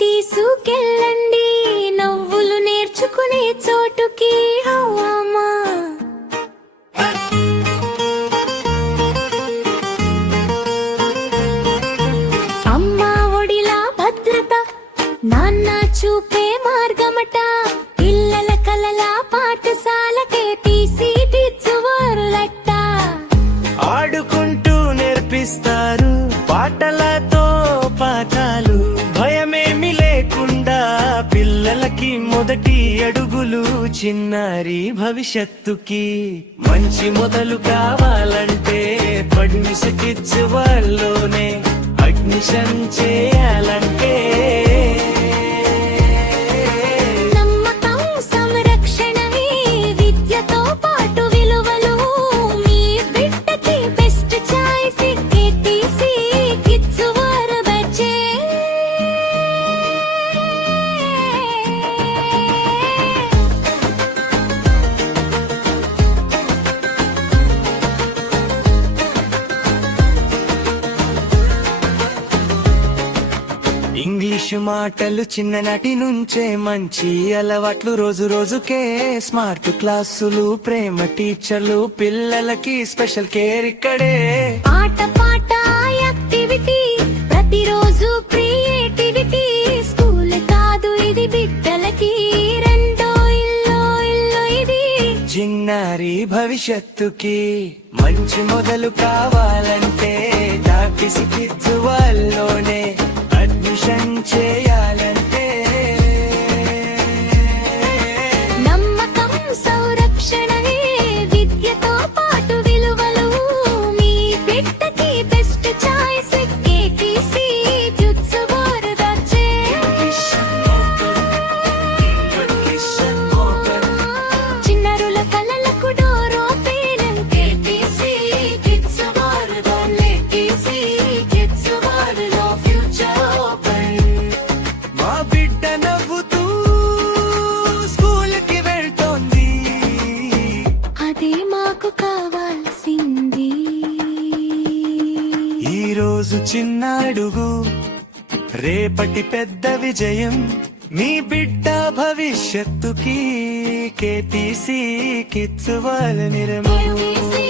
తీసుకెళ్ళండి నవ్వులు నేర్చుకునే చోటుకి అవ్వమ్మా. అమ్మా ఒడిలా భద్రత, నాన్న చూపే మార్గమట, పిల్లల కలల పాఠశాలకే తీసిటిచ్చువారులట్ట. ఆడుకుంటూ నేర్పిస్తారు పాటలతో పాఠాలు, భయమేమి లేకుండా పిల్లలకి మొదటి అడుగులు. చిన్నారి భవిష్యత్తుకి మంచి మొదలు కావాలంటే అడ్మిషన్ కిడ్స్ వాళ్ళలోనే అడ్మిషన్ చేయాలంటే. నమ్మకం సంరక్షణమే విద్యతో పాటు విలువలు, మీ బిడ్డకి బెస్ట్ చాయిస్ కేటీసీ కిడ్స్ వారు బచ్చే. ఇంగ్లీషు మాటలు చిన్ననాటి నుంచే, మంచి అలవాట్లు రోజు రోజుకే, స్మార్ట్ క్లాసులు, ప్రేమ టీచర్లు, పిల్లలకి స్పెషల్ కేర్ ఇక్కడే. ఆట పాట యాక్టివిటీ, ప్రతిరోజు క్రియేటివిటీ, స్కూల్ కాదు ఇది బిడ్డలకి రెండో ఇల్లు ఇది. చిన్నారి భవిష్యత్తుకి మంచి మొదలు కావాలంటే డాక్టిసి కిడ్స్ వాళ్ళలోనే అడ్మిషన్ చేయాలంటే. నమ్మకం సంరక్షణే విద్యతో పాటు విలువలు, మీ బిడ్డకి బెస్ట్ చాయిస్ కేటీసీ కిడ్స్ వారు బచ్చే. చిన్నారుల కలలకు డోర్ ఓపెన్, కేటీసీ కిడ్స్ వారు కేటీసీ కిడ్స్ వారులో ఫ్యూచర్ ఓపెన్. మా బిడ్డ నవ్వుతూ స్కూల్కి వెళ్తోంది, అదే మాకు కావాల్సింది. ఈ రోజు చిన్న అడుగు రేపటి పెద్ద విజయం. మీ బిడ్డ భవిష్యత్తుకి కేటీసీ కిడ్స్ వాళ్ళ నిర్మయం. కేటీసీ